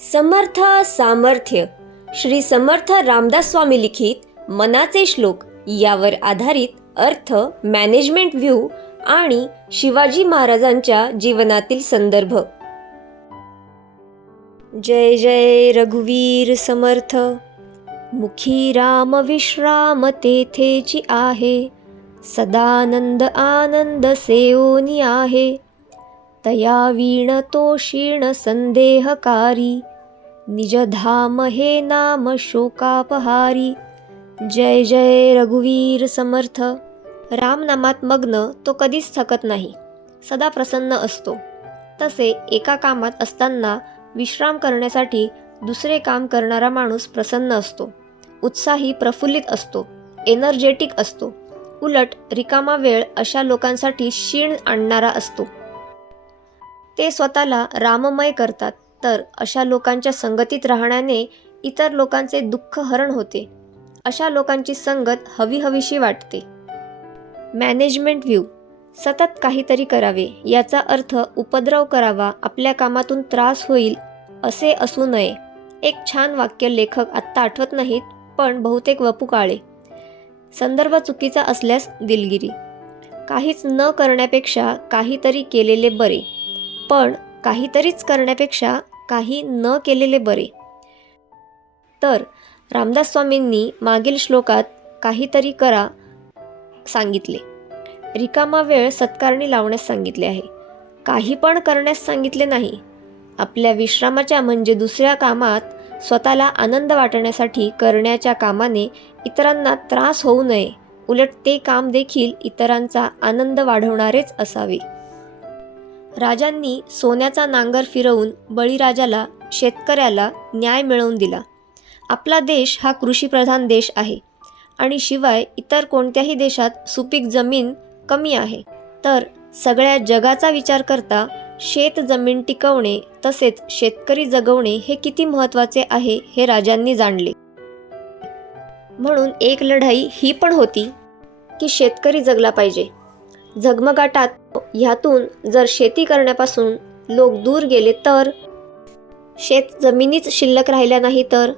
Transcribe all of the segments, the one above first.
समर्थ सामर्थ्य. श्री समर्थ रामदास स्वामी लिखित मनाचे श्लोक यावर आधारित अर्थ मॅनेजमेंट व्ह्यू आणि शिवाजी महाराजांच्या जीवनातील संदर्भ. जय जय रघुवीर समर्थ. मुखी राम विश्राम तेथेची आहे. सदानंद आनंद सेओनी आहे. तया वीण तो क्षीण संदेहकारी निजधाम हे नाम शोकापहारी. जय जय रघुवीर समर्थ. रामनामात मग्न तो कधीच थकत नाही सदा प्रसन्न असतो. तसे एका कामात असताना विश्राम करण्यासाठी दुसरे काम करणारा माणूस प्रसन्न असतो उत्साही प्रफुल्लित असतो एनर्जेटिक असतो. उलट रिकामा वेळ अशा लोकांसाठी क्षीण आणणारा असतो. ते स्वतःला राममय करतात. तर अशा लोकांच्या संगतीत राहण्याने इतर लोकांचे दुःख हरण होते. अशा लोकांची संगत हवी हवीशी वाटते. Management view. सतत काहीतरी करावे याचा अर्थ उपद्रव करावा आपल्या कामातून त्रास होईल असे असू नये. एक छान वाक्य लेखक आत्ता आठवत नाहीत पण बहुतेक वपू काळे. संदर्भ चुकीचा असल्यास दिलगिरी. काहीच न करण्यापेक्षा काहीतरी केलेले बरे. पण काहीतरीच करण्यापेक्षा काही न केलेले बरे. तर रामदास स्वामींनी मागील श्लोकात काहीतरी करा सांगितले. रिकामा वेळ सत्कारणी लावण्यास सांगितले आहे. काही पण करण्यास सांगितले नाही. आपल्या विश्रामाच्या म्हणजे दुसऱ्या कामात स्वतःला आनंद वाटण्यासाठी करण्याच्या कामाने इतरांना त्रास होऊ नये. उलट ते काम देखील इतरांचा आनंद वाढवणारेच असावे. राजांनी सोन्याचा नांगर फिरवून बळीराजाला शेतकऱ्याला न्याय मिळवून दिला. आपला देश हा कृषीप्रधान देश आहे आणि शिवाय इतर कोणत्याही देशात सुपीक जमीन कमी आहे. तर सगळ्या जगाचा विचार करता शेत जमीन टिकवणे तसेच शेतकरी जगवणे हे किती महत्त्वाचे आहे हे राजांनी जाणले. म्हणून एक लढाई ही पण होती की शेतकरी जगला पाहिजे. झगमगाटात ह्यातून जर शेती करण्यापासून लोक दूर गेले तर? शेत जमिनीच शिल्लक राहिल्या नाही तर?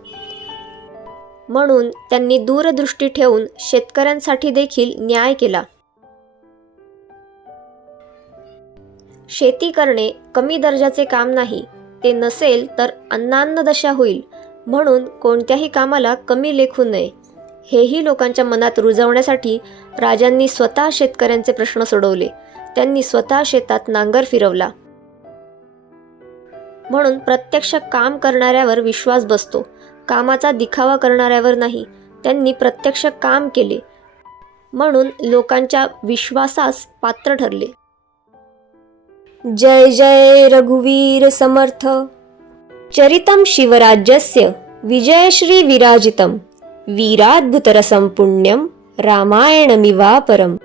म्हणून त्यांनी दूरदृष्टी ठेवून शेतकऱ्यांसाठी देखील न्याय केला. शेती करणे कमी दर्जाचे काम नाही. ते नसेल तर अन्नान्नदशा होईल. म्हणून कोणत्याही कामाला कमी लेखू नये. हेही लोकांच्या मनात रुजवण्यासाठी राजांनी स्वतः शेतकऱ्यांचे प्रश्न सोडवले. त्यांनी स्वतः शेतात नांगर फिरवला. म्हणून प्रत्यक्ष काम करणाऱ्यावर विश्वास बसतो. कामाचा दिखावा करणाऱ्यावर नाही त्यांनी प्रत्यक्ष काम केले. म्हणून लोकांच्या विश्वासास पात्र ठरले. जय जय रघुवीर समर्थ. चरितम शिवराज्यस्य. विजयश्री विराजितम. वीराद्भुतरसं पुण्यं रामायणमिवापरम्